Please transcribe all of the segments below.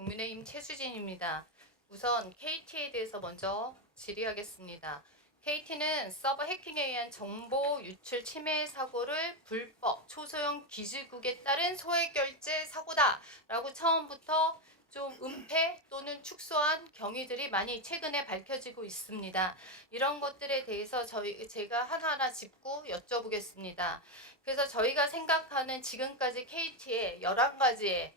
국민의힘 최수진입니다. 우선 KT에 대해서 먼저 질의하겠습니다. KT는 서버 해킹에 의한 정보 유출 침해 사고를 불법 초소형 기지국에 따른 소액 결제 사고다라고 처음부터 좀 은폐 또는 축소한 경위들이 많이 최근에 밝혀지고 있습니다. 이런 것들에 대해서 저희 제가 하나하나 짚고 여쭤보겠습니다. 그래서 저희가 생각하는 지금까지 KT의 11가지의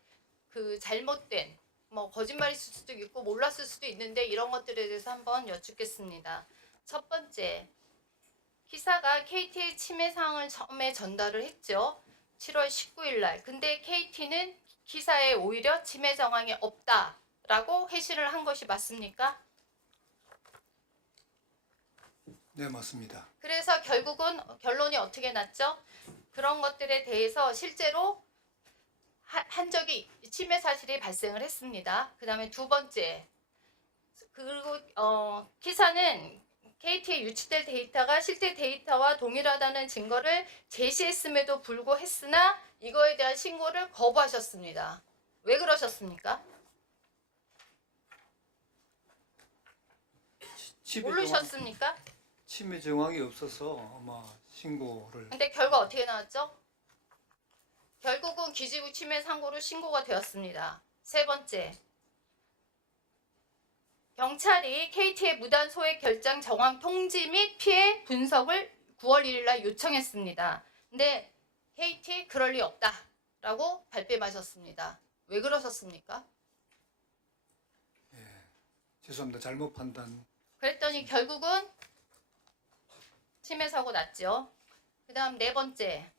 그 잘못된 뭐 거짓말일 수도 있고 몰랐을 수도 있는데 이런 것들에 대해서 한번 여쭙겠습니다. 첫 번째, 기사가 KT의 침해 사항을 처음에 전달을 했죠. 7월 19일 날. 근데 KT는 기사에 오히려 침해 정황이 없다라고 회신을 한 것이 맞습니까? 네 맞습니다. 그래서 결국은 결론이 어떻게 났죠? 그런 것들에 대해서 실제로 하- 한 적이 침해 사실이 발생을 했습니다. 그 다음에 두 번째 그리고 어, 기사는 KT에 유출될 데이터가 실제 데이터와 동일하다는 증거를 제시했음에도 불구했으나 이거에 대한 신고를 거부하셨습니다. 왜 그러셨습니까? 모르셨습니까? 침해 정황이 없어서 아마 신고를 근데 결과 어떻게 나왔죠? 결국은 기지부 침해 상고로 신고가 되었습니다. 세 번째. 경찰이 KT의 무단 소액 결장 정황 통지 및 피해 분석을 9월 1일 날 요청했습니다. 근데 KT 그럴 리 없다 라고 발뺌하셨습니다. 왜 그러셨습니까? 죄송합니다. 잘못 판단. 그랬더니 결국은 침해 사고 났죠. 그 다음 네 번째.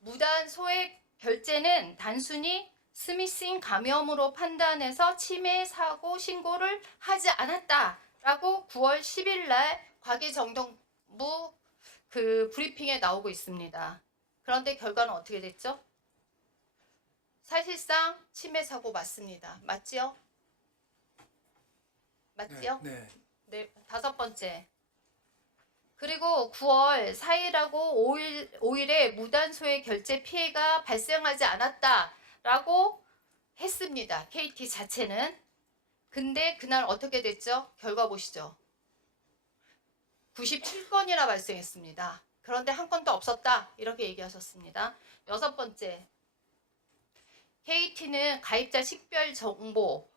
무단 소액 결제는 단순히 스미싱 감염으로 판단해서 침해 사고 신고를 하지 않았다라고 9월 10일 날 과기정정부 그 브리핑에 나오고 있습니다. 그런데 결과는 어떻게 됐죠? 사실상 침해 사고 맞습니다. 맞지요? 맞지요? 네, 네. 네, 다섯 번째. 그리고 9월 4일하고 5일, 5일에 무단소의 결제 피해가 발생하지 않았다라고 했습니다. KT 자체는. 근데 그날 어떻게 됐죠? 결과 보시죠. 97건이나 발생했습니다. 그런데 한 건도 없었다. 이렇게 얘기하셨습니다. 여섯 번째. KT는 가입자 식별 정보,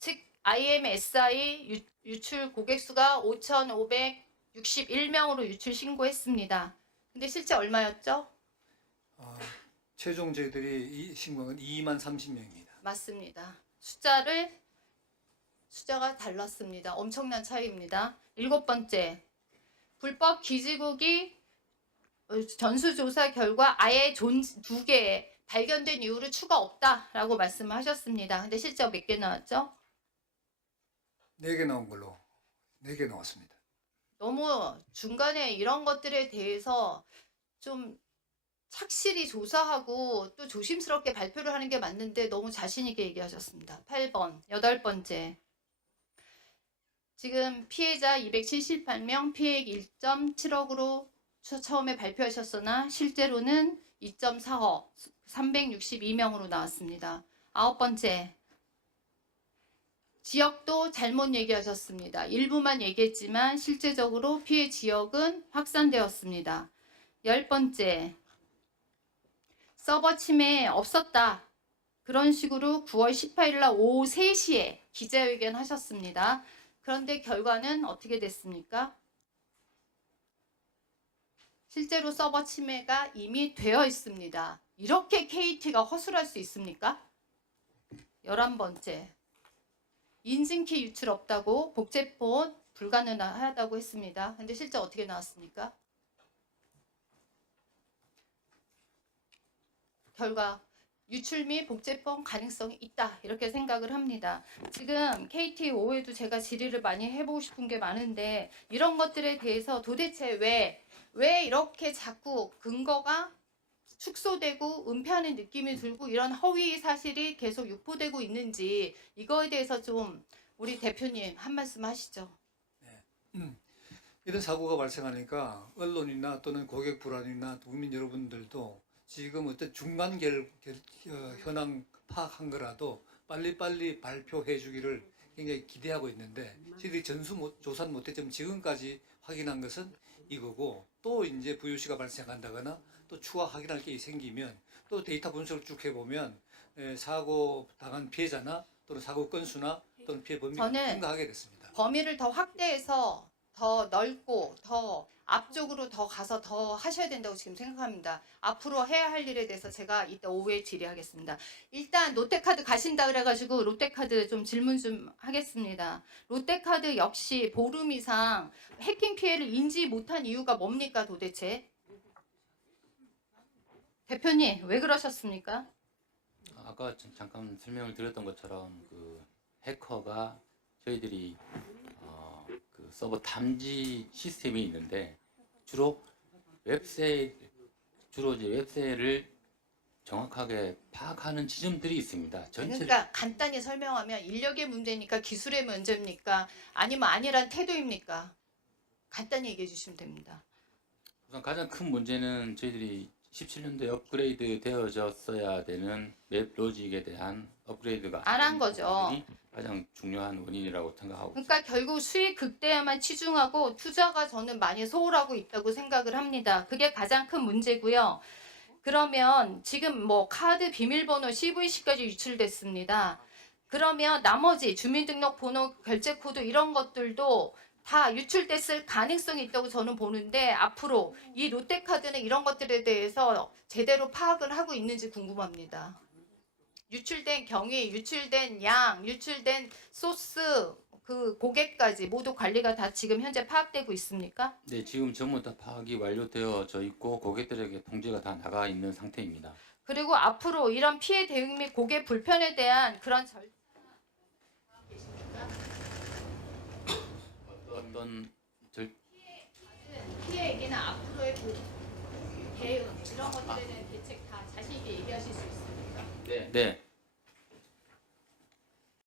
즉 IMSI 유, 유출 고객 수가 5,561명으로 유출 신고했습니다. 근데 실제 얼마였죠? 아, 최종 저희들이 이 신고는 2만 30명입니다. 맞습니다. 숫자를 숫자가 달랐습니다. 엄청난 차이입니다. 일곱 번째. 불법 기지국이 어, 전수조사 결과 아예 존, 두 개의 발견된 이후로 추가 없다라고 말씀하셨습니다. 근데 실제 몇 개 나왔죠? 4개 나온 걸로 4개 나왔습니다. 너무 중간에 이런 것들에 대해서 좀 착실히 조사하고 또 조심스럽게 발표를 하는 게 맞는데 너무 자신 있게 얘기하셨습니다. 8번, 여덟 번째. 지금 피해자 278명, 피해액 1.7억으로 처음에 발표하셨으나 실제로는 2.4억, 362명으로 나왔습니다. 아홉 번째. 지역도 잘못 얘기하셨습니다. 일부만 얘기했지만 실제적으로 피해 지역은 확산되었습니다. 열 번째, 서버 침해 없었다. 그런 식으로 9월 18일 날 오후 3시에 기자회견 하셨습니다. 그런데 결과는 어떻게 됐습니까? 실제로 서버 침해가 이미 되어 있습니다. 이렇게 KT가 허술할 수 있습니까? 11번째. 인증키 유출 없다고 복제폰 불가능하다고 했습니다. 근데 실제 어떻게 나왔습니까? 결과 유출 및 복제폰 가능성이 있다 이렇게 생각을 합니다. 지금 KT 5에도 제가 질의를 많이 해보고 싶은 게 많은데 이런 것들에 대해서 도대체 왜 왜 이렇게 자꾸 근거가 축소되고 은폐하는 느낌이 들고 이런 허위 사실이 계속 유포되고 있는지 이거에 대해서 좀 우리 대표님 한 말씀 하시죠. 이런 사고가 발생하니까 언론이나 또는 고객 불안이나 국민 여러분들도 지금 어떤 중간 결, 결 어, 현황 파악한 거라도 빨리빨리 발표해 주기를 굉장히 기대하고 있는데 저희들이 전수 못, 조사는 못했지만 지금까지 확인한 것은 이거고 또 이제 VOC가 발생한다거나 또 추가 확인할 게 생기면 또 데이터 분석을 쭉 해보면 에, 사고 당한 피해자나 또는 사고 건수나 또는 피해 범위가 증가하게 됐습니다. 범위를 더 확대해서 더 넓고 더 앞쪽으로 더 가서 더 하셔야 된다고 지금 생각합니다. 앞으로 해야 할 일에 대해서 제가 이따 오후에 질의하겠습니다. 일단 롯데카드 가신다 그래가지고 롯데카드 좀 질문 좀 하겠습니다. 롯데카드 역시 보름 이상 해킹 피해를 인지 못한 이유가 뭡니까 도대체? 대표님 왜 그러셨습니까? 아까 전- 잠깐 설명을 드렸던 것처럼 그 해커가 저희들이 어, 그 서버 탐지 시스템이 있는데 주로 웹세 주로 이제 웹세를 정확하게 파악하는 지점들이 있습니다. 전체 그러니까 간단히 설명하면 인력의 문제니까 기술의 문제입니까? 아니면 아니란 태도입니까? 간단히 얘기해 주시면 됩니다. 우선 가장 큰 문제는 저희들이 17년도에 업그레이드 되어졌어야 되는 웹 로직에 대한 업그레이드가 안한 거죠. 가장 중요한 원인이라고 생각하고 그러니까 결국 수익 극대화만 치중하고 투자가 저는 많이 소홀하고 있다고 생각을 합니다. 그게 가장 큰 문제고요. 그러면 지금 뭐 카드 비밀번호 CVC까지 유출됐습니다. 그러면 나머지 주민등록번호 결제 코드 이런 것들도 다 유출됐을 가능성이 있다고 저는 보는데 앞으로 이 롯데카드는 이런 것들에 대해서 제대로 파악을 하고 있는지 궁금합니다. 유출된 경위, 유출된 양, 유출된 소스, 그 고객까지 모두 관리가 다 지금 현재 파악되고 있습니까? 네, 지금 전부 다 파악이 완료되어져 있고 고객들에게 통지가 다 나가 있는 상태입니다. 그리고 앞으로 이런 피해 대응 및 고객 불편에 대한 그런 절 어떤 절 피해 얘기나 앞으로의 고- 대응 이런 것들에 대한 대책 다 자신 있게 얘기하실 수 있습니까? 네. 네.